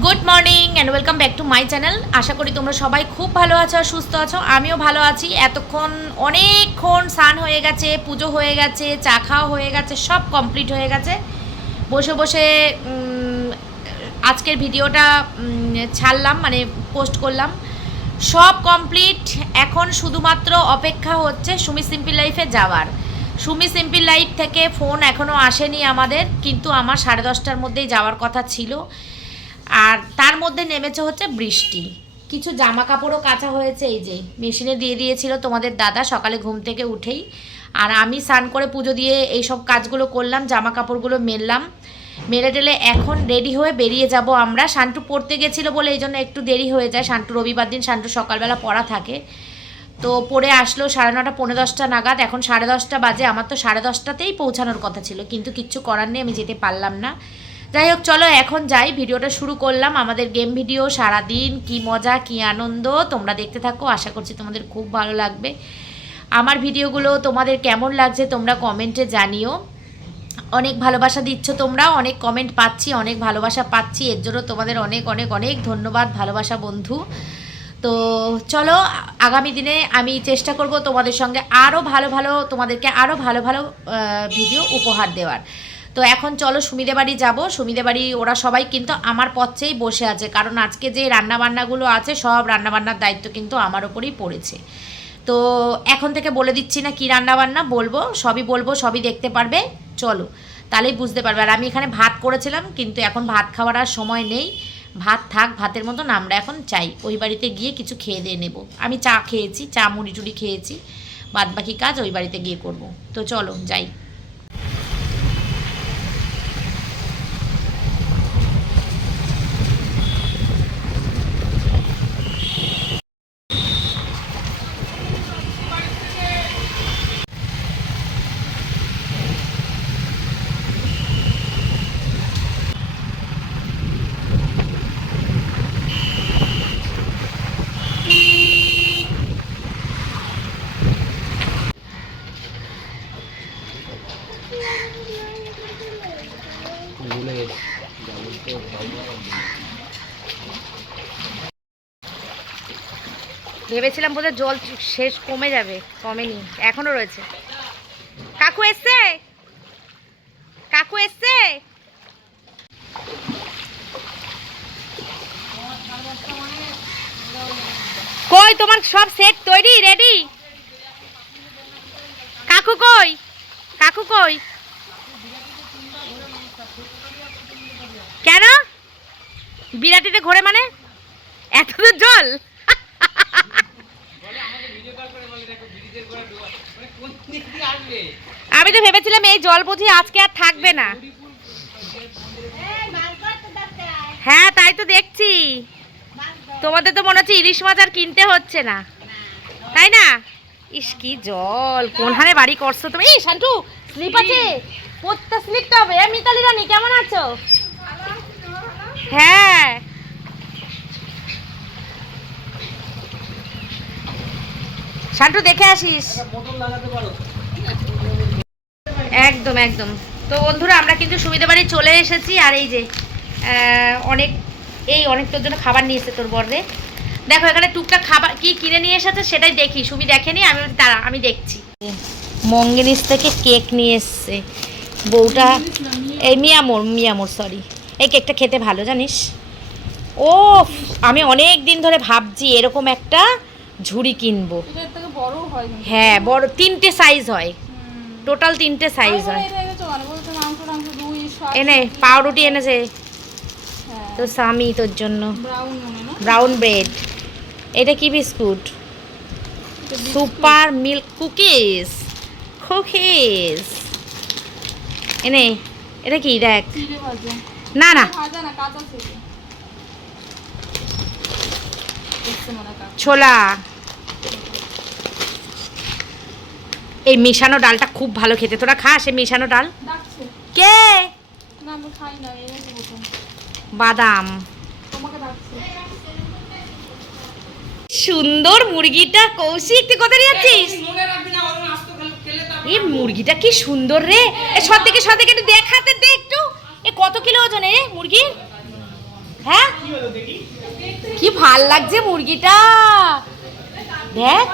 Good morning and welcome back to my channel আশা করি তোমরা সবাই খুব ভালো আছো আর সুস্থ আছো। আমিও ভালো আছি। এতক্ষণ অনেকক্ষণ স্নান হয়ে গেছে, পুজো হয়ে গেছে, চা খাওয়া হয়ে গেছে, সব কমপ্লিট হয়ে গেছে। বসে বসে আজকের ভিডিওটা ছাড়লাম মানে পোস্ট করলাম। সব কমপ্লিট এখন শুধুমাত্র অপেক্ষা হচ্ছে সুমি সিম্পল লাইফে যাওয়ার। সুমি সিম্পল লাইফ থেকে ফোন এখনও আসেনি আমাদের, কিন্তু আমার সাড়ে দশটার মধ্যেই যাওয়ার কথা ছিল। আর তার মধ্যে নেমেছে হচ্ছে বৃষ্টি। কিছু জামা কাপড়ও কাঁচা হয়েছে এই যে, মেশিনে দিয়ে দিয়েছিল তোমাদের দাদা, সকালে ঘুম থেকে উঠেই। আর আমি স্নান করে পুজো দিয়ে এই সব কাজগুলো করলাম জামা কাপড়গুলো মেললাম। মেলে টেলে এখন রেডি হয়ে বেরিয়ে যাব আমরা। শান্টু পড়তে গেছিল বলে এই জন্য একটু দেরি হয়ে যায়। শান্টু রবিবার দিন, শান্টু সকালবেলা পড়া থাকে। তো পড়ে আসলো সাড়ে নটা পনেরো দশটা নাগাদ। এখন সাড়ে দশটা বাজে। আমার তো সাড়ে দশটাতেই পৌঁছানোর কথা ছিল। কিন্তু কিচ্ছু করার নেই, আমি যেতে পারলাম না। যাই হোক, চলো এখন যাই। ভিডিওটা শুরু করলাম। আমাদের গেম ভিডিও সারাদিন কি মজা, কি আনন্দ, তোমরা দেখতে থাকো। আশা করছি তোমাদের খুব ভালো লাগবে। আমার ভিডিওগুলো তোমাদের কেমন লাগছে তোমরা কমেন্টে জানিও। অনেক ভালোবাসা দিচ্ছ তোমরা, অনেক কমেন্ট পাচ্ছি, অনেক ভালোবাসা পাচ্ছি। এর জন্য তোমাদের অনেক অনেক অনেক ধন্যবাদ, ভালোবাসা বন্ধু। তো চলো, আগামী দিনে আমি চেষ্টা করব তোমাদের সঙ্গে আরও ভালো ভালো, তোমাদেরকে আরও ভালো ভালো ভিডিও উপহার দেওয়ার। তো এখন চলো সুমিদে বাড়ি যাব। সুমিদে বাড়ি ওরা সবাই কিন্তু আমার পথেই বসে আছে। কারণ আজকে যে রান্নাবান্নাগুলো আছে, সব রান্নাবান্নার দায়িত্ব কিন্তু আমার ওপরেই পড়েছে। তো এখন থেকে বলে দিচ্ছি না কি রান্নাবান্না, বলব, সবই বলব, সবই দেখতে পারবে। চলো, তাহলেই বুঝতে পারবে। আর আমি এখানে ভাত করেছিলাম, কিন্তু এখন ভাত খাওয়ার আর সময় নেই। ভাত থাক, ভাতের মতন আমরা এখন চাই। ওই বাড়িতে গিয়ে কিছু খেয়ে দিয়ে নেব। আমি চা খেয়েছি, চা মুড়ি টুড়ি খেয়েছি। বাদ বাকি কাজ ওই বাড়িতে গিয়ে করব। তো চলো, যাই। ভুলে ভেবেছিলাম বোধহয় জল শেষ কমে যাবে, কমেনি এখনও রয়েছে। কাকু এসছে? কাকু এসছে? কই, তোমার সব সেট তৈরি রেডি কাকু কই? কাকু কই? কেন? বিরাটিতে ঘোরে মানে? এত জল। আমি তো ভেবেছিলাম এই জল বুঝি আজকে আর থাকবে না। হ্যাঁ তাই তো দেখছি। তোমাদের তো মনে হচ্ছে ইলিশ মাছ আর কিনতে হচ্ছে না। তাই না? ইস, কি জল। কোন হারে বাড়ি করছ তুমি? এই, শান্টু স্লিপ আছে? পড়তে স্লিপটা হবে। এ, মিতালি রানী, কেমন আছো? হ্যাঁ। শান্টু, দেখে আসিস। একদম একদম। তো বন্ধুরা, আমরা কিন্তু সুবিধা বাড়ি চলে এসেছি। আর এই যে অনেক, এই অনেক তোর জন্য খাবার নিয়ে এসেছে তোর বর্দে। দেখো এখানে টুকটাক খাবার কি কিনে নিয়ে এসেছে সেটাই দেখি সুমি দেখেনি আমি তারা আমি দেখছি। মঙ্গিনিস থেকে কেক নিয়ে এসছে। বউটা এই মিয়ামোর মিয়ামোর সরি এই কেকটা খেতে ভালো জানিস? ও আমি অনেক দিন ধরে ভাবছি এরকম একটা ঝুড়ি কিনবো। হয়। হ্যাঁ বড় তিনটে সাইজ হয়। টোটাল তিনটে সাইজ হয়। এনে পাউরুটি এনেছে। হ্যাঁ। তো স্বামী তোর জন্য। ব্রাউন ব্রেড এটা কি biscuit? Super milk cookies cookies এনে এটা কি? দেখ। না না। ছিল। এই মিশানো ডালটা খুব ভালো খেতে। তোরা খাস এই মিশানো ডাল? কে? বাদাম। সুন্দর মুরগিটা কৌশিক তুই কোথায় যাচ্ছিস? এই মুরগিটা কি সুন্দর রে। সব থেকে সব থেকে একটু দেখাতে দে একটু। এ কত কিলো ওজন এ মুরগির হ্যাঁ? কি ভালো লাগছে মুরগিটা। দেখ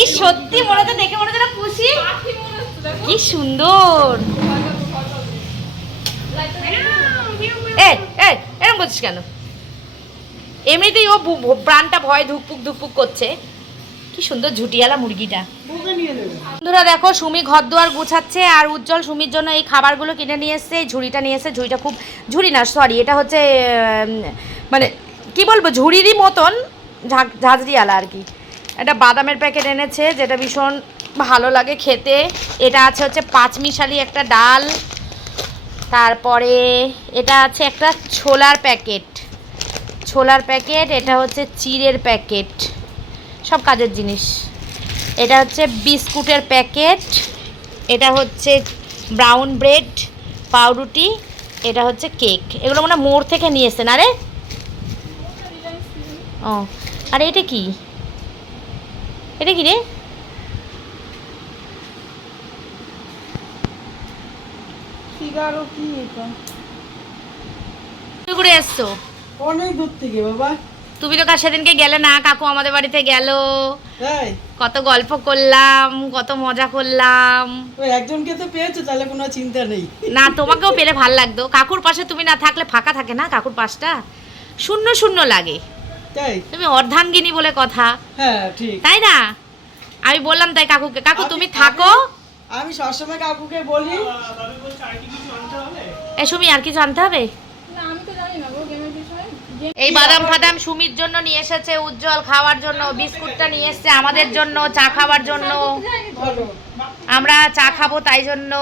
ই সত্যি মনে হচ্ছে দেখে মনে হচ্ছে পুষি। কি সুন্দর। এ এ এরকম করছিস কেন? এমনিতেই ও প্রাণটা ভয় ধুকপুক ধুকপুক করছে। কি সুন্দর ঝুটিয়ালা মুরগিটা। বন্ধুরা দেখো সুমি ঘর দুয়ার গুছাচ্ছে আর উজ্জ্বল সুমির জন্য এই খাবারগুলো কিনে নিয়ে এসছে এই ঝুড়িটা নিয়ে এসছে। ঝুড়িটা খুব ঝুড়ি না সরি এটা হচ্ছে মানে কি বলব ঝুড়িরই মতন ঝাঁক- ঝাঁঝরিয়ালা আর কি। একটা বাদামের প্যাকেট এনেছে যেটা ভীষণ ভালো লাগে খেতে। এটা আছে হচ্ছে পাঁচমিশালি একটা ডাল। তারপরে এটা আছে একটা ছোলার প্যাকেট। ছোলার প্যাকেট এটা হচ্ছে চিড়ের প্যাকেট। সব কাজের জিনিস। এটা হচ্ছে বিস্কুটের প্যাকেট এটা হচ্ছে ব্রাউন ব্রেড পাউরুটি এটা হচ্ছে কেক। এগুলো মনে মোড় থেকে নিয়ে এসছেন আরে? ও আর এটা কি? এটা কি রে? ফিগারও কি এটা? করে এসছো অনেক দূর থেকে বাবা। তুমি তো কার সেদিনকে গেলে না কাকু আমাদের বাড়িতে গেল। কত গল্প করলাম কত মজা করলাম। ওই একজনকে তো পেয়েছ তাহলে কোনো চিন্তা নেই। না তোমাকেও পেলে ভালো লাগতো। কাকুর পাশে তুমি না থাকলে ফাঁকা থাকে না কাকুর পাশটা? শূন্য শূন্য লাগে। তাই? তুমি অর্ধাঙ্গিনী বলে কথা। হ্যাঁ ঠিক। তাই না? আমি বললাম তাই কাকুকে কাকু তুমি থাকো। আমি সবসময় কাকুকে বলি। এ সুমি আর কিছু আনতে হবে না আমি তো জানি না গো গেমের বিষয়ে গেম এই বাদাম ফাদাম সুমির জন্য নিয়ে এসেছে উজ্জ্বল খাওয়ার জন্য বিস্কুটটা নিয়ে এসেছে আমাদের জন্য চা খাওয়ার জন্য। আমরা চা খাব তাই জন্য।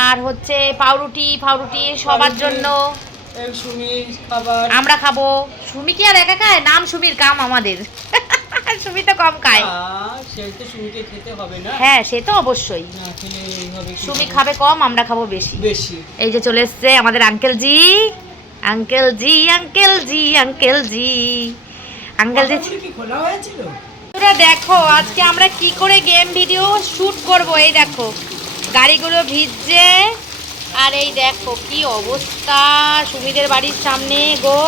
আর হচ্ছে পাউরুটি ফাউরুটি সবার জন্য। আমরা খাব। সুমি কি আর একা খায়? নাম সুমির কাম আমাদের। সুমি তো কম খায়। হ্যাঁ সে তো অবশ্যই। সুমি খাবে কম আমরা খাব বেশি। বেশি। এই যে চলে এসছে আমাদের uncle ji. Uncle ji uncle ji uncle ji. Uncle ji. খোলা হয়েছিল? তোরা দেখো আজকে আমরা কি করে গেম ভিডিও শুট করব? এই দেখো গাড়িগুলো ভিজছে। আর এই দেখো কি অবস্থা সুমিদের বাড়ির সামনে গো।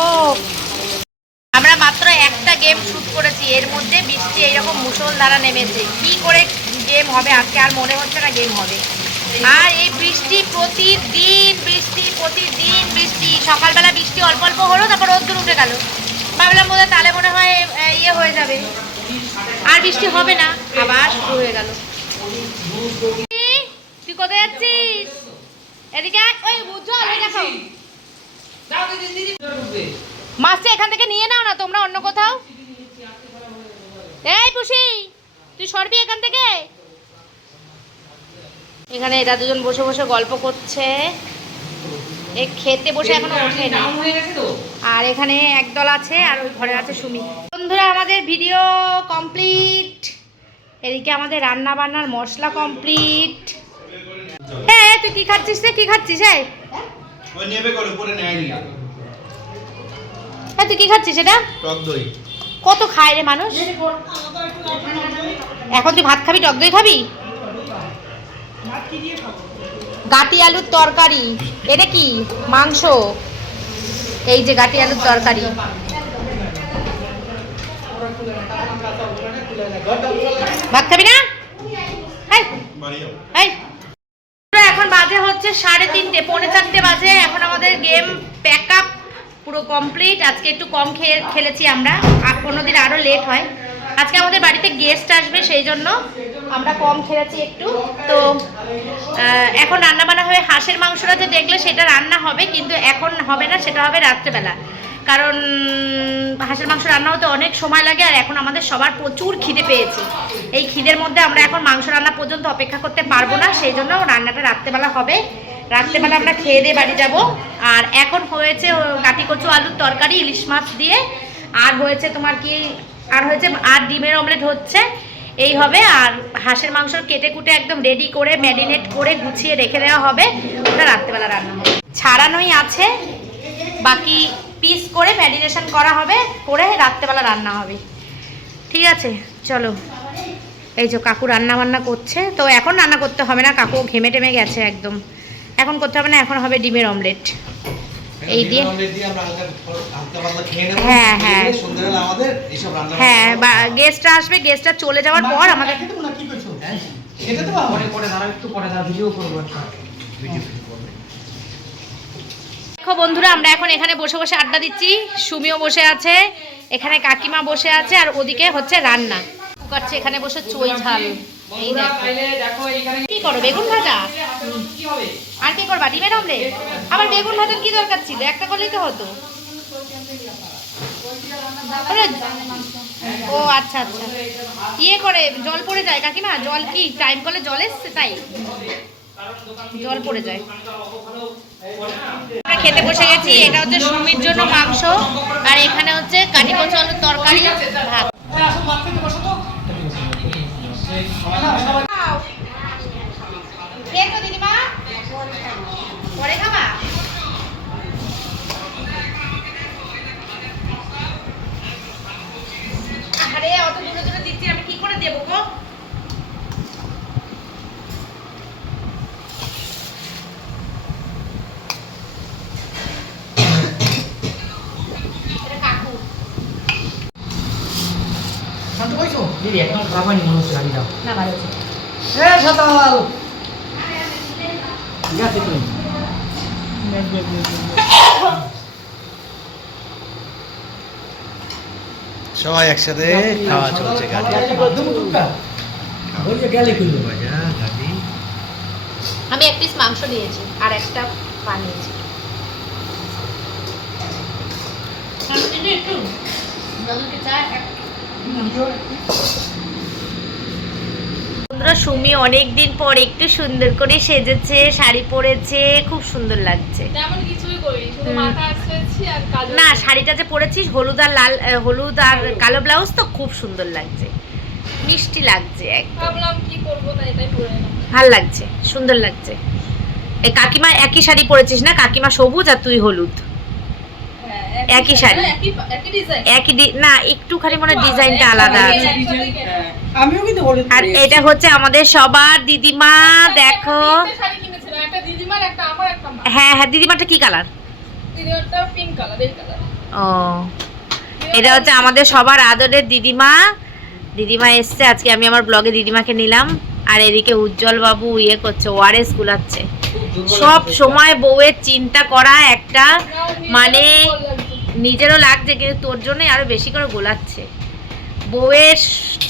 আমরা মাত্র একটা গেম শুট করেছি এর মধ্যে বৃষ্টি এইরকম মুষলধারা নেমেছে। কি করে গেম হবে? আজকে আর মনে হচ্ছে না গেম হবে। আর এই বৃষ্টি প্রতিদিন বৃষ্টি প্রতিদিন, বৃষ্টি। সকালবেলা বৃষ্টি অল্প অল্প হলো, তারপর রোদ্দুর উঠে গেল। ভাবলাম বোধ তাহলে মনে হয় ইয়ে হয়ে যাবে। আর বৃষ্টি হবে না, আবার শুরু হয়ে গেল। তুই কোথায় যাচ্ছিস? এদিকে ওই ওই দেখো মাছটা এখান থেকে নিয়ে নাও না, তোমরা অন্য কোথাও। এই, পুষি, তুই সরবি এখান থেকে? এখানে এরা দুজন বসে বসে গল্প করছে। এ খেতে বসে এখনও ওঠেনি। আর এখানে একদল আছে আর ওই ঘরে আছে সুমি। বন্ধুরা আমাদের ভিডিও কমপ্লিট। এদিকে আমাদের রান্না বান্নার মশলা কমপ্লিট। হ্যাঁ তুই কি খাচ্ছিস রে? কি খাচ্ছিস? নি হ্যাঁ তুই কি খাচ্ছিস এটা? কত খায় রে মানুষ? এখন তুই ভাত খাবি টক দই খাবি? গাটি আলুর তরকারি। এটা কি? মাংস? এই যে গাটি আলুর তরকারি। ভাত খাবি না। এখন বাজে হচ্ছে সাড়ে তিনটে, পৌনে চারটে বাজে। এখন আমাদের গেম প্যাক আপ পুরো কমপ্লিট আজকে একটু কম খেয়ে, খেলেছি আমরা। আর কোনো দিন আরও লেট হয়। আজকে আমাদের বাড়িতে গেস্ট আসবে সেই জন্য। আমরা কম খেয়েছি একটু। তো এখন রান্না বান্না হবে হাঁসের মাংসটা যে দেখলে সেটা রান্না হবে, কিন্তু এখন হবে না, সেটা হবে রাত্রেবেলা। কারণ হাঁসের মাংস রান্না হতে অনেক সময় লাগে, আর এখন আমাদের সবার প্রচুর খিদে পেয়েছে। এই খিদের মধ্যে আমরা এখন মাংস রান্না পর্যন্ত অপেক্ষা করতে পারব না, সেই জন্য রান্নাটা রাত্রেবেলা হবে। রাত্রেবেলা আমরা খেয়ে দিয়ে বাড়ি যাব। আর এখন হয়েছে কাটি কচু আলুর তরকারি, ইলিশ মাছ দিয়ে। আর হয়েছে তোমার কি, আর হয়েছে, আর ডিমের অমলেট হচ্ছে। এই হবে আর হাঁসের মাংস কেটে কুটে একদম রেডি করে ম্যারিনেট করে গুছিয়ে রেখে দেওয়া হবে। ওটা রাত্রেবেলা রান্না হবে। ছাড়ানোই আছে। বাকি পিস করে ম্যারিনেশন করা হবে, করে রাত্রেবেলা রান্না হবে। ঠিক আছে, চলো। এই যে কাকু রান্না বান্না করছে, তো এখন রান্না করতে হবে না, কাকু ঘেমে টেমে গেছে একদম। এখন করতে হবে না, এখন হবে ডিমের অমলেট এই দিয়ে হ্যাঁ, হ্যাঁ। হ্যাঁ বা গেস্টরা আসবে গেস্টরা চলে যাওয়ার পর আমাদের পরে পরে একটু পরে দাঁড়া ভিডিও করব একটা। দেখো বন্ধুরা আমরা এখন এখানে বসে বসে আড্ডা দিচ্ছি। সুমিও বসে আছে এখানে কাকিমা বসে আছে আর ওদিকে হচ্ছে রান্না। করছে এখানে বসে চই ঝাল। এই দেখো। তাইলে দেখো এইখানে কি করো বেগুন ভাজা? আর কি করবা? ডিমের অমলেট আবার বেগুন ভাজার কি দরকার ছিল? একটা করলেই তো হতো। ও আচ্ছা আচ্ছা। ইয়ে করে জল পড়ে যায়। কাকিমা জল কি? টাইম কলে জল এসছে? তাই? জল পড়ে যায়। আমরা খেতে বসে গেছি। এটা হচ্ছে সুমির জন্য মাংস। আর এখানে হচ্ছে কাটি কচুর তরকারি ভাত। খেয়েছো দিদিমা? পরে খাবা। আরে অত দূরে দূরে দিচ্ছি আমি কি করে দেবো গো? দিদি একদম খারাপ হয়নি মনে হচ্ছে গাড়ি দাও না ভালো আছে এ সাতাল! সবাই একসাথে খাওয়া চলছে গাড়ি। গেলে কিন্তু আমি এক পিস মাংস নিয়েছি আর একটা পা নিয়েছি। বন্ধুরা সুমি অনেক দিন পর একটু সুন্দর করে সেজেছে শাড়ি পরেছে খুব সুন্দর লাগছে। তেমন কিছুই করি শুধু মাথা আর কাজল না শাড়িটা যে পরেছিস হলুদ আর লাল হলুদ আর কালো ব্লাউজ তো খুব সুন্দর লাগছে। মিষ্টি লাগছে একদম। ভাবলাম কি করব তাই এটাই পরে ভালো লাগছে সুন্দর লাগছে। এই কাকিমা একই শাড়ি পরেছিস না? কাকিমা সবুজ আর তুই হলুদ। হ্যাঁ, একই শাড়ি। একই একই ডিজাইন একই না একটুখানি মনে হয় ডিজাইনটা আলাদা আছে। আমিও কিন্তু হলুদ আর এটা হচ্ছে আমাদের সবার দিদিমা দেখো। হ্যাঁ হ্যাঁ দিদিমাটা কি কালার? ও এটা হচ্ছে আমাদের সবার আদরের দিদিমা। দিদিমা এসছে আজকে আমি আমার ব্লগে দিদিমাকে নিলাম। আর এদিকে উজ্জ্বল বাবু ইয়ে করছে ওয়ারেস গুলাচ্ছে সব সময় বউয়ের চিন্তা করা একটা মানে নিজেরও লাগছে কিন্তু তোর জন্য আরও বেশি করে গোলাচ্ছে। বউয়ের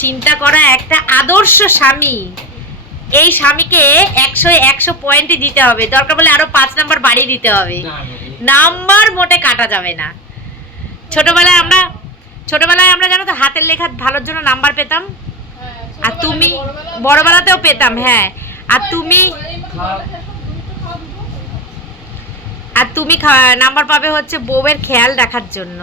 চিন্তা করা একটা আদর্শ স্বামী। এই স্বামীকে একশো একশো পয়েন্টই দিতে হবে। দরকার বলে আরও পাঁচ নাম্বার বাড়ি দিতে হবে। নাম্বার মোটে কাটা যাবে না। ছোটবেলায় আমরা ছোটবেলায় আমরা জানো তো হাতের লেখা ভালোর জন্য নাম্বার পেতাম? হ্যাঁ, আর তুমি বড়বেলাতেও পেতাম হ্যাঁ। আর তুমি আর তুমি নাম্বার পাবে হচ্ছে বউয়ের খেয়াল রাখার জন্য।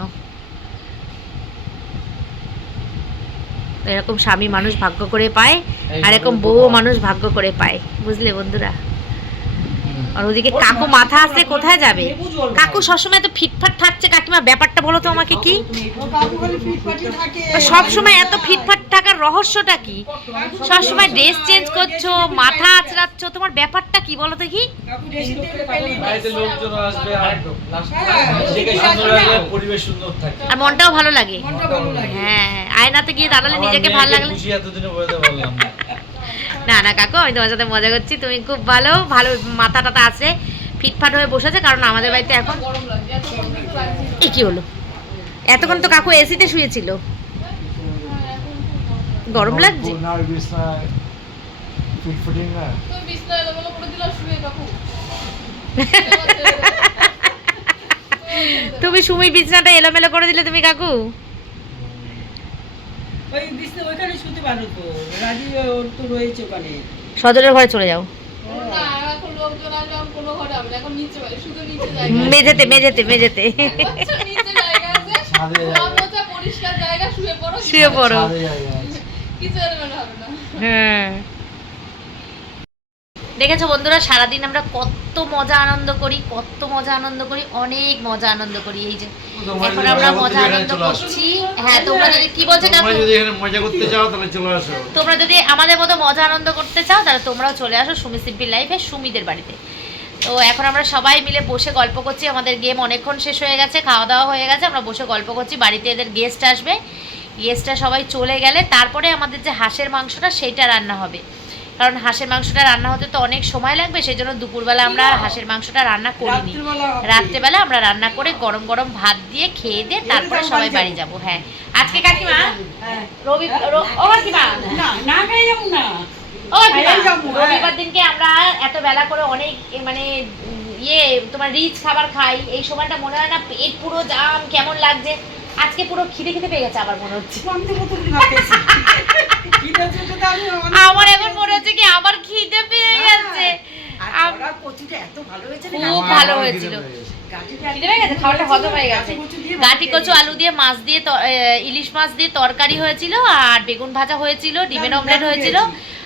এরকম স্বামী মানুষ ভাগ্য করে পায় আর এরকম বউ মানুষ ভাগ্য করে পায়। বুঝলে বন্ধুরা? আর ওদিকে কাকু মাথা আসলে কোথায় যাবে? কাকু সবসময় তো ফিটফাট থাকছে কাকিমা ব্যাপারটা বলো তো আমাকে কি? কাকু খালি ফিটফাটি থাকে সব সময় এত ফিটফাট থাকার রহস্যটা কি? সব সময় ড্রেস চেঞ্জ করছ মাথা আঁচড়াচ্ছ তোমার ব্যাপারটা কি বলো আর লাস্ট হ্যাঁ, সুন্দর থাকে। আর মনটাও ভালো লাগে। মনটা ভালো লাগে। হ্যাঁ আয়নাতে গিয়ে দাঁড়ালে নিজেকে ভালো লাগলে খুশি এতদিনে বোঝাতে পারলাম না না কাকু আমি তোমার সাথে মজা করছি। তুমি খুব ভালো ভালো মাথা টাথা আছে ফিটফাট হয়ে বসেছে কারণ আমাদের বাড়িতে এখন। এ কি হলো? এতক্ষণ তো কাকু এসিতে শুয়েছিল। গরম। লাগছে? তুমি সুমি এলোমেলো করে দিলা শুয়ে কাকু তুমি সুমির বিছনাটা এলোমেলো করে দিলে তুমি কাকু? ওই বিছনা ওইখানে শুতে পারো তো। রাজি ওর তো রয়েছে ওখানে। সদরের ঘরে চলে যাও। না এখন লোকজন আসবে এখন কোনো ঘরে হবে না এখন নিচে বাড়ি শুধু নিচে জায়গা মেঝেতে মেঝেতে মেঝেতে। শুয়ে পড়ো জায়গা দেখেছ বন্ধুরা সারাদিন আমরা কত মজা আনন্দ করি কত মজা আনন্দ করি অনেক মজা আনন্দ করি এই যে এখন আমরা মজা আনন্দ করছি। হ্যাঁ তোমরা যদি কি বলছো কাকু মজা করতে চাও তাহলে চলে আসো। তোমরা যদি আমাদের মতো মজা আনন্দ করতে চাও তাহলে তোমরাও চলে আসো সুমি সিম্পল লাইফে সুমিদের বাড়িতে। তো এখন আমরা সবাই মিলে বসে গল্প করছি আমাদের গেম অনেকক্ষণ শেষ হয়ে গেছে খাওয়া দাওয়া হয়ে গেছে আমরা বসে গল্প করছি বাড়িতে এদের গেস্ট আসবে। গেস্টটা সবাই চলে গেলে তারপরে আমাদের যে হাঁসের মাংসটা সেইটা রান্না হবে। কারণ হাঁসের মাংসটা রান্না হতে তো অনেক সময় লাগবে সেই জন্য দুপুরবেলা আমরা হাঁসের মাংসটা রান্না করিনি। রাত্রিবেলা আমরা রান্না করে গরম গরম ভাত দিয়ে খেয়ে দিয়ে তারপরে সবাই বাড়ি যাব হ্যাঁ। আজকে কাকিমা? হ্যাঁ। রবি ও কাকিমা? না না খেয়ে যাব না। হ্যাঁ। রবিবার দিনকে আমরা এত বেলা করে অনেক মানে ইয়ে তোমার রিচ খাবার খাই এই সময়টা মনে হয় না পেট পুরো জাম কেমন লাগছে? আজকে পুরো খিদে খিদে পেয়ে গেছে আবার মনে হচ্ছে। আমার এখন মনে হচ্ছে কি আবার খিদে পেয়ে গেছে। আর আম- কলার কচুটা এত ভালো হয়েছে খুব ভালো হয়েছিল। হয়ে গাঠি কচু। আলু দিয়ে মাছ দিয়ে ইলিশ মাছ দিয়ে তরকারি হয়েছিল আর বেগুন ভাজা হয়েছিল ডিমের অমলেট হয়েছিল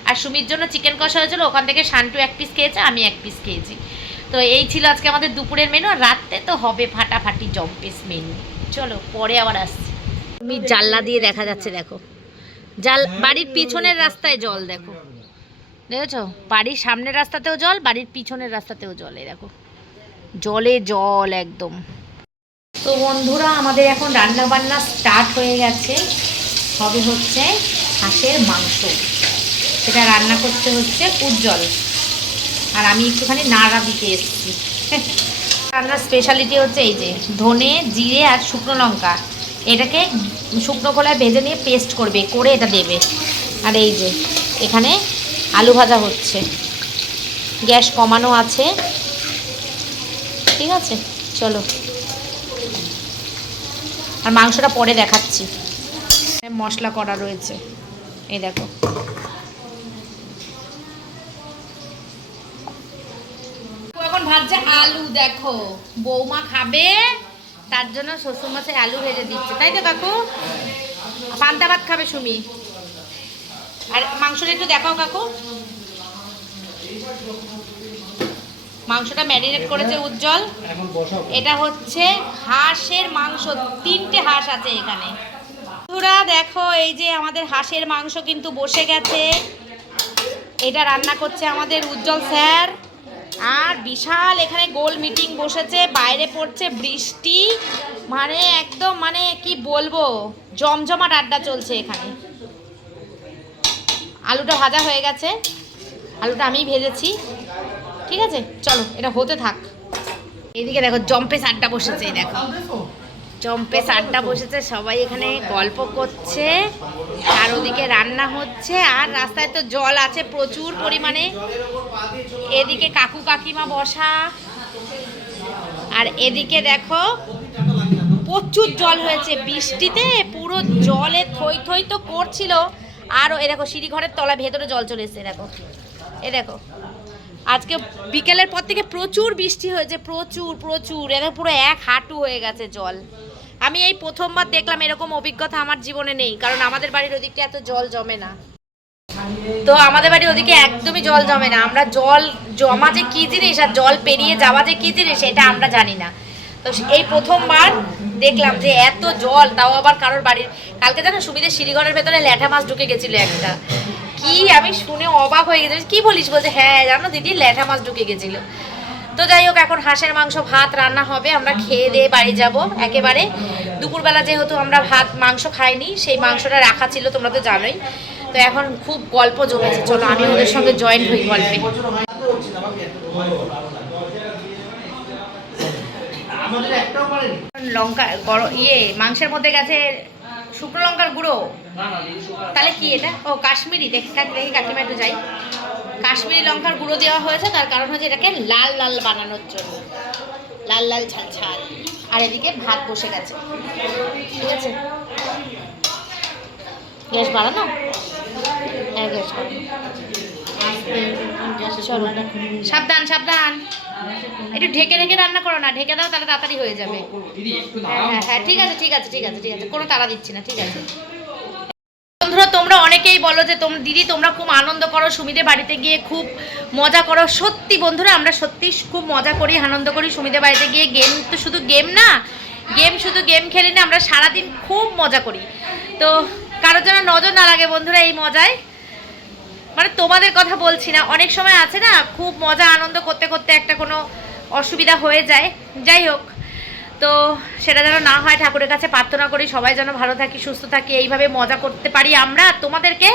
আর সুমির জন্য চিকেন কষা হয়েছিল। ওখান থেকে শান্টু এক পিস খেয়েছে আমি এক পিস খেয়েছি। তো এই ছিল আজকে আমাদের দুপুরের মেনু আর রাত্রে তো হবে ফাটাফাটি জম্পিস মেনু চলো পরে আবার আসছি। তুমি জানলা দিয়ে দেখা যাচ্ছে দেখো। জাল, বাড়ির পিছনের রাস্তায় জল, দেখো। দেখেছ? বাড়ির সামনের রাস্তাতেও জল, বাড়ির পিছনের রাস্তাতেও জল, এই দেখো। জলে জল একদম। তো বন্ধুরা, আমাদের এখন রান্না বান্না স্টার্ট হয়ে গেছে। হবে হচ্ছে হাঁসের মাংস। সেটা রান্না করতে হচ্ছে উজ্জ্বল। আর আমি একটুখানি নাড়া দিতে এসেছি। রান্নার স্পেশালিটি হচ্ছে এই যে, ধনে, জিরে আর শুকনো লঙ্কা। এটাকে শুকনো খোলায় ভেজে নিয়ে পেস্ট করবে, করে এটা দেবে। আর এই যে, এখানে আলু ভাজা হচ্ছে। গ্যাস কমানো আছে। ঠিক আছে? চলো। আর মাংসটা পরে দেখাচ্ছি। মশলা করা রয়েছে। এই দেখো। এখন ভাজছে আলু, দেখো। বৌমা খাবে। তার জন্য শ্বশুর মাসে আলু ভেজে দিচ্ছে তাই তো কাকু? পান্তা ভাত খাবে সুমি। আর মাংসটা একটু দেখাও কাকু। মাংসটা ম্যারিনেট করেছে উজ্জ্বল। এটা হচ্ছে হাঁসের মাংস তিনটে হাঁস আছে এখানে। বন্ধুরা দেখো এই যে আমাদের হাঁসের মাংস কিন্তু বসে গেছে। এটা রান্না করছে আমাদের উজ্জ্বল স্যার। আর বিশাল এখানে গোল মিটিং বসেছে, বাইরে পড়ছে বৃষ্টি। মানে একদম মানে কি বলব, জমজমাট আড্ডা চলছে এখানে। আলুটা ভাজা হয়ে গেছে, আলুটা আমি ভেজেছি। ঠিক আছে? চলো, এটা হতে থাক। এদিকে দেখো জম্পেস আড্ডা বসেছে দেখো। জম্পেস আড্ডা বসেছে সবাই এখানে গল্প করছে। আর ওদিকে রান্না হচ্ছে আর রাস্তায় তো জল আছে প্রচুর পরিমাণে। এদিকে কাকু কাকিমা বসা। আর এদিকে দেখো প্রচুর জল হয়েছে। বৃষ্টিতে পুরো জলে থই থই তো করছিল। আর এ দেখো সিঁড়ি ঘরের তলা ভেতরে জল চলে এসছে দেখো। এ দেখো আজকে বিকেলের পর থেকে প্রচুর বৃষ্টি হয়েছে প্রচুর প্রচুর। এদের পুরো এক হাঁটু হয়ে গেছে জল। আমি এই প্রথমবার দেখলাম এরকম অভিজ্ঞতা আমার জীবনে নেই, কারণ আমাদের বাড়ির ওদিকটা এত জল জমে না। তো আমাদের বাড়ির ওদিকে একদমই জল জমে না। আমরা জল জমা যে কী জিনিস আর জল পেরিয়ে যাওয়া যে কী জিনিস এটা আমরা জানি না। তো এই প্রথমবার দেখলাম যে এত জল, তাও আবার কারোর বাড়ির, কালকে জানো সুবিধের সিঁড়িঘরের ভেতরে ল্যাঠা মাছ ঢুকে গেছিল একটা। কি আমি শুনে অবাক হয়ে গেছি, কি বলিস বলছে হ্যাঁ জানো দিদি, ল্যাঠা মাছ ঢুকে গেছিল। তো যাই হোক এখন হাঁসের মাংস ভাত রান্না হবে। আমরা খেয়ে দিয়ে বাড়ি যাব একেবারে। দুপুরবেলা যেহেতু আমরা ভাত মাংস খাইনি সেই মাংসটা রাখা ছিল তোমরা তো জানোই। তো এখন খুব গল্প জমেছে। চলো আমি ওদের সঙ্গে জয়েন্ট হই গল্পে। লঙ্কা ইয়ে মাংসের মধ্যে গেছে শুকনো লঙ্কার গুঁড়ো। তাহলে কি এটা? ও কাশ্মীরি। দেখি দেখি কাকিমা একটু যাই। কাশ্মীরি লঙ্কার গুঁড়ো দেওয়া হয়েছে, তার কারণ হচ্ছে এটাকে লাল লাল বানানোর জন্য। লাল লাল ঝাল ঝাল। আর এদিকে ভাত বসে গেছে। ঠিক আছে? গ্যাস বাড়ানো? হ্যাঁ গ্যাস সাবধান সাবধান। একটু ঢেকে ঢেকে রান্না করো না, ঢেকে দাও, তাহলে তাড়াতাড়ি হয়ে যাবে। হ্যাঁ হ্যাঁ হ্যাঁ ঠিক আছে ঠিক আছে ঠিক আছে ঠিক আছে, কোনো তাড়া দিচ্ছি না, ঠিক আছে। বন্ধুরা তোমরা অনেকেই বলো যে তোমরা দিদি তোমরা খুব আনন্দ করো, সুমিদের বাড়িতে গিয়ে খুব মজা করো। সত্যি বন্ধুরা, আমরা সত্যি খুব মজা করি, আনন্দ করি সুমিদের বাড়িতে গিয়ে। গেম তো শুধু গেম না, গেম শুধু গেম খেলি না, আমরা সারাদিন খুব মজা করি। তো কারোর যেন নজর না লাগে বন্ধুরা এই মজায়। মানে তোমাদের কথা বলছি না, অনেক সময় আছে না, খুব মজা আনন্দ করতে করতে একটা কোনো অসুবিধা হয়ে যায়। যাই হোক তো সেটা যেন না হয়, ঠাকুরের কাছে প্রার্থনা করি, সবাই যেন ভালো থাকি, সুস্থ থাকি, এইভাবে মজা করতে পারি আমরা, তোমাদেরকে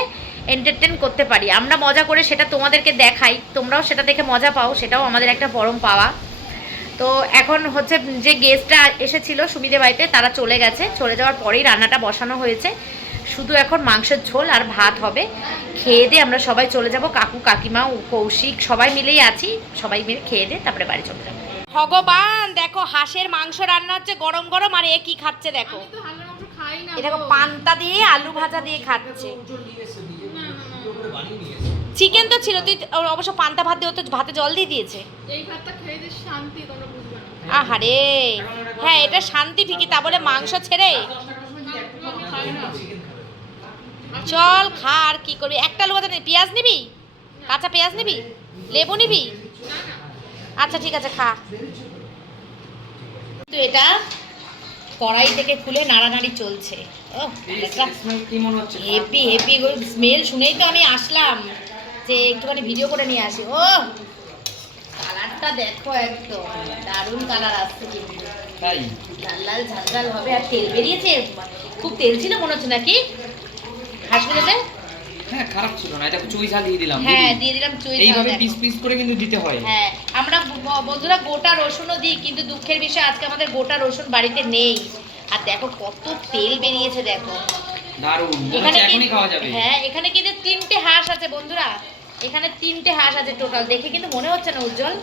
এন্টারটেন করতে পারি। আমরা মজা করে সেটা তোমাদেরকে দেখাই, তোমরাও সেটা দেখে মজা পাও, সেটাও আমাদের একটা পরম পাওয়া। তো এখন হচ্ছে যে গেস্টটা এসেছিল সুমিদের বাড়িতে, তারা চলে গেছে, চলে যাওয়ার পরেই রান্নাটা বসানো হয়েছে। শুধু এখন মাংসের ঝোল আর ভাত হবে। খেয়ে দিয়ে আমরা সবাই চলে যাব, কাকু, কাকিমা কৌশিক, সবাই মিলেই আছি, সবাই মিলে খেয়ে দিয়ে তারপরে বাড়ি চলে যাব। ভগবান দেখো হাঁসের মাংস রান্না হচ্ছে গরম গরম আর এ কি খাচ্ছে দেখো। আমি তো হাঁসের মাংস খাই না এ দেখো পান্তা দিয়ে আলু ভাজা দিয়ে খাচ্ছে। না, না, না। চিকেন তো ছিল তুই অবশ্য পান্তা ভাত দিয়ে তো ভাতে জল দিয়ে দিয়েছে। এই ভাতটা খেয়ে যে শান্তি তোমরা বুঝবে না। আহারে। হ্যাঁ এটা শান্তি ঠিকই তা বলে মাংস ছেড়ে। চল খা আর কি করবি? একটা আলু ভাজা নিবি? পেঁয়াজ নিবি? কাঁচা পেঁয়াজ নিবি? লেবু নিবি? আচ্ছা ঠিক আছে খা। তো এটা কড়াই থেকে খুলে নাড়ানাড়ি চলছে। হেপি হেপি স্মেল শুনেই তো আমি আসলাম যে একটুখানি ভিডিও করে নিয়ে আসি। ও কালারটা দেখো একদম দারুণ কালার আসছে কিন্তু। লাল লাল ঝাল ঝাল হবে। আর তেল বেরিয়েছে? খুব তেল ছিল মনে হচ্ছে নাকি? হাসপাতালে হ্যাঁ খারাপ ছিল না এটা চুই ঝাল দিয়ে দিলাম হ্যাঁ দিয়ে দিলাম চুই ঝাল এইভাবে পিস পিস করে কিন্তু দিতে হয়। হ্যাঁ আমরা বন্ধুরা গোটা রসুনও দিই কিন্তু দুঃখের বিষয় আজকে আমাদের গোটা রসুন বাড়িতে নেই। আর দেখো কত তেল বেরিয়েছে দেখো। দারুণ এখানে এখনই খাওয়া যাবে। হ্যাঁ এখানে কিন্তু তিনটে হাঁস আছে বন্ধুরা। এখানে তিনটে হাঁস আছে টোটাল। দেখে কিন্তু মনে হচ্ছে না উজ্জ্বল।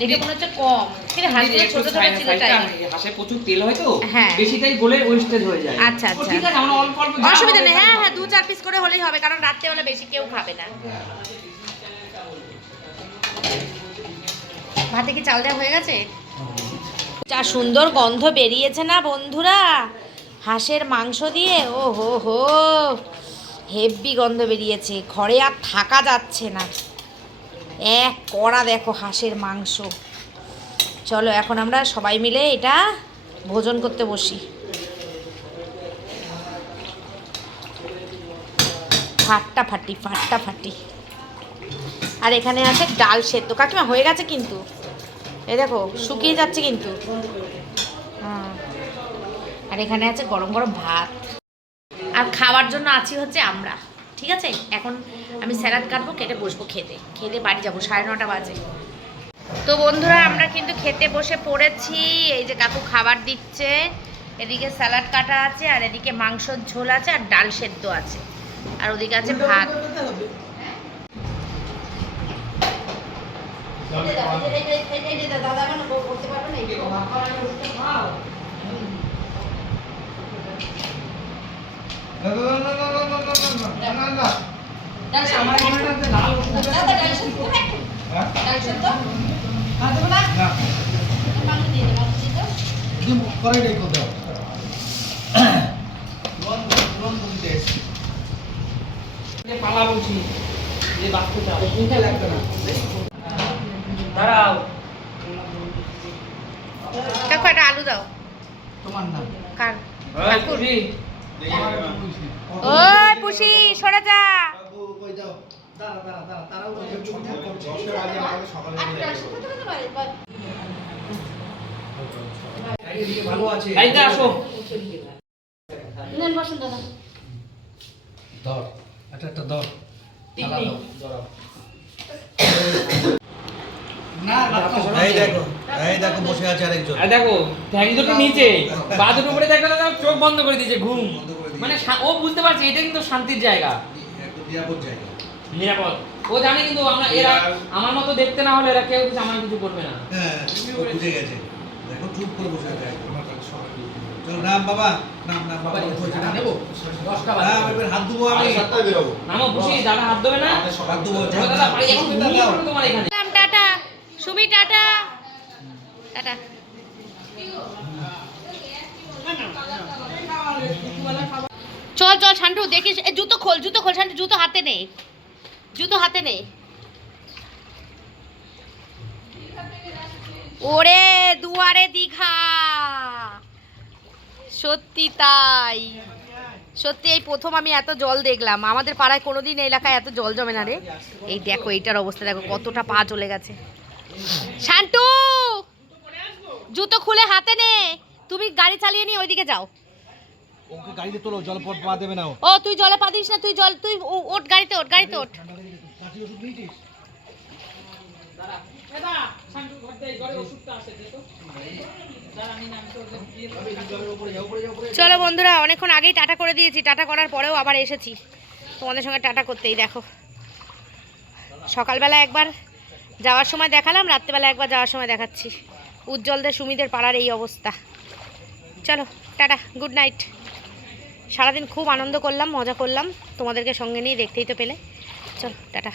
দেখে মনে হচ্ছে কম। কিন্তু হাঁসগুলো ছোট ছোট ছিল তাই। হাঁসে প্রচুর তেল হয় তো হ্যাঁ। বেশিটাই বলে ওয়েস্টেজ হয়ে যায়। আচ্ছা, আচ্ছা। ঠিক আছে আমরা অল্প অল্প অসুবিধা নেই। হ্যাঁ হ্যাঁ দু চার পিস করে হলেই হবে কারণ রাত্রেবেলা বেশি কেউ খাবে না। ভাতে কি চাল দেওয়া হয়ে গেছে? যা সুন্দর গন্ধ বেরিয়েছে না বন্ধুরা? হাঁসের মাংস দিয়ে ও হো হো হেভি গন্ধ বেরিয়েছে, ঘরে আর থাকা যাচ্ছে না। এক কড়া দেখো হাঁসের মাংস। চলো, এখন আমরা সবাই মিলে এটা ভোজন করতে বসি। ফাট্টা ফাটি ফাট্টা ফাটি। আর এখানে আছে ডাল সেদ্ধ। কাকিমা, হয়ে গেছে কিন্তু। এই দেখো, শুকিয়ে যাচ্ছে কিন্তু। আর এখানে আছে গরম গরম ভাত। আর খাওয়ার জন্য আছি হচ্ছে আমরা। ঠিক আছে? এখন আমি স্যালাড কাটবো কেটে বসবো খেতে। খেতে বাড়ি যাব সাড়ে নটা বাজে। তো বন্ধুরা আমরা কিন্তু খেতে বসে পড়েছি। এই যে কাকু খাবার দিচ্ছে এদিকে স্যালাড কাটা আছে আর এদিকে মাংসর ঝোল আছে আর ডাল সেদ্ধ আছে। আর ওদিকে আছে ভাত। যে পালা বলছি যে বাস্তুটা চিন্তা লাগবে না দাঁড়াও দেখো। একটা আলু দাও তোমার নাম কার? ওই পুষি সরে যা। ভালো আছে। গাড়িতে আসো। নেন বসুন দাদা ধর একটা একটা ধর। থালা দাও, না এই দেখো বসে আছে আরেকজন। আর দেখো ঠ্যাং দুটো নিচে। দুটো উপরে দেখো চোখ বন্ধ করে দিয়েছে ঘুম। বন্ধ করে। মানে ও বুঝতে পারছে এটা কিন্তু শান্তির জায়গা। নিরাপদ জায়গা। নিরাপদ। ও জানে কিন্তু আমরা এরা আমার মতো দেখতে না হলে এরা কেউ কিছু আমার কিছু করবে না। হ্যাঁ বুঝে গেছে। দেখো চুপ করে বসে আছে। চলো নাম বাবা। নাম নাম বাবা। নেব? হ্যাঁ এবার হাত দেবো আমি। নামো খুশি দাদা হাত দেবে না। হাত দেবো চলো দাদা বাড়ি যাব ঘুমিয়ে পড়ো তোমার এখানে। নাম টাটা। সুমি টাটা। টাটা। চল চল শান্টু দেখিস। এ, জুতো খোল জুতো খোল শান্টু জুতো হাতে নেই জুতো হাতে নেই ওরে দুয়ারে দীঘা। সত্যি তাই। সত্যি এই প্রথম আমি এত জল দেখলাম। আমাদের পাড়ায় কোনোদিন এই এলাকায় এত জল জমে না রে। এই দেখো এইটার অবস্থা দেখো কতটা পা চলে গেছে। শান্টু জুতো খুলে হাতে নে। তুমি গাড়ি চালিয়ে নিয়ে ওইদিকে যাও। ওকে গাড়িতে তোলো পা দেবে না ও। তুই জলে পা দিস না, তুই জল, তুই ও- ওঠ গাড়িতে ওঠ গাড়িতে দেবো। চলো বন্ধুরা, অনেকক্ষণ আগেই টাটা করে দিয়েছি। টাটা করার পরেও আবার এসেছি। তোমাদের সঙ্গে টাটা করতেই, দেখো। সকালবেলা একবার যাওয়ার সময় দেখালাম, রাত্রেবেলা একবার যাওয়ার সময় দেখাচ্ছি। উজ্জ্বলদের, সুমিদের পাড়ার এই অবস্থা। চলো, টাটা, গুড নাইট। সারাদিন খুব আনন্দ করলাম মজা করলাম। তোমাদেরকে সঙ্গে নিয়ে দেখতেই তো পেলে। চল টাটা।